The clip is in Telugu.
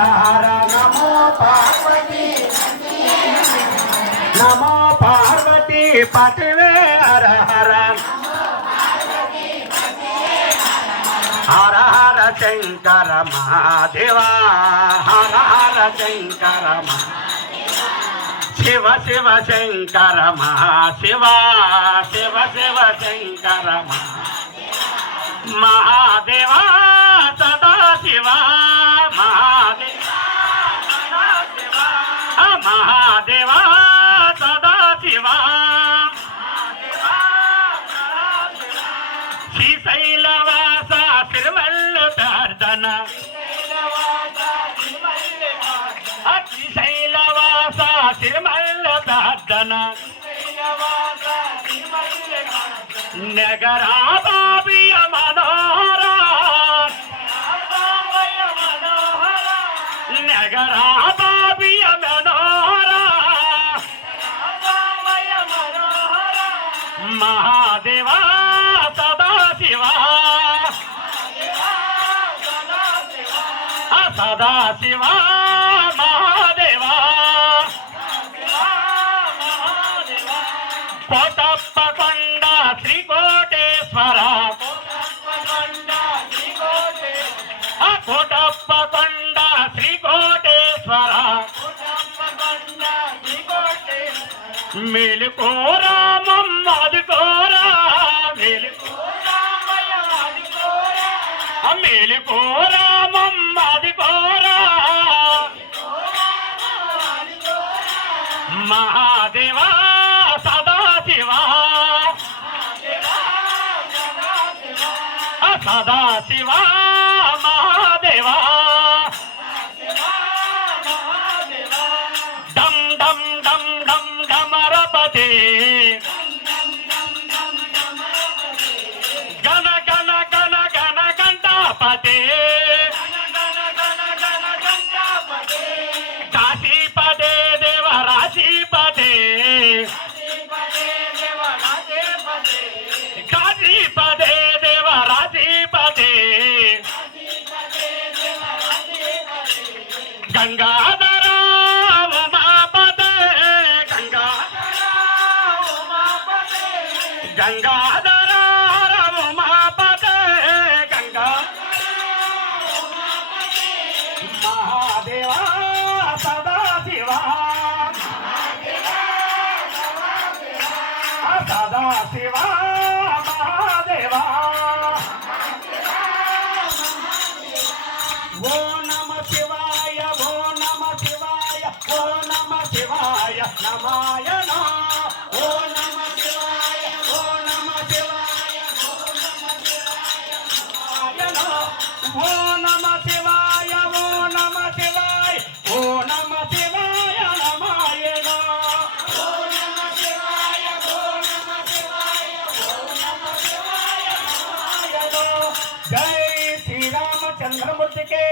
हर नमो पार्वती नमो पार्वती पतवे हर हर हर हर शंकर महादेवा हर हर शंकर शिव शिव शंकर महाशिवा शिव शिव शंकर महादेवा सदा शिवा महादेवा सदा शिवा श्रीशैलवासा श्रीमल्लवर्धन श्रीशैलवासा श्रीमल्लवर्धन नगरा बाबिय मनोहरा नगरा बाबिय मनोहरा महादेवा सदा शिवा सदा शिवा महादेवा कोटप्प కొండ శ్రీకోటేశ్వర కోటప్ప కొండ శ్రీకోటేశ్వర మేలుకోరా మమ్మదుకోరా మేలుకోరా మమ్మదుకోరా మహాదేవా సదా శివా సదా శివా మహాదేవా డమ్ డమ్ డమ్ డమ్ డమరపతి గణ గణ గణ గణ గంటాపతి కాశీపదే దేవరాశీపదే కాశీపదే దేవరాశీపదే గంగాధర ఉమాపదే గంగాధర ఉమాపదే గంగా మహాదేవా సదా శివా సదా శివా మహాదేవా ఓ నమ శివాయ ఓ నమ శివాయ ఓ నమ శివాయ నమాయణ ఓ నమ శివాయ ఓ నమ శివాయ ఓ నమ శివాయ ఓ నమ శివాయ ఓ నమ శివాయ నమాయణ ఓ నమ శివాయ ఓ నమ శివాయ ఓ నమ శివాయ నమాయణ జై శ్రీరామచంద్రమూర్తికి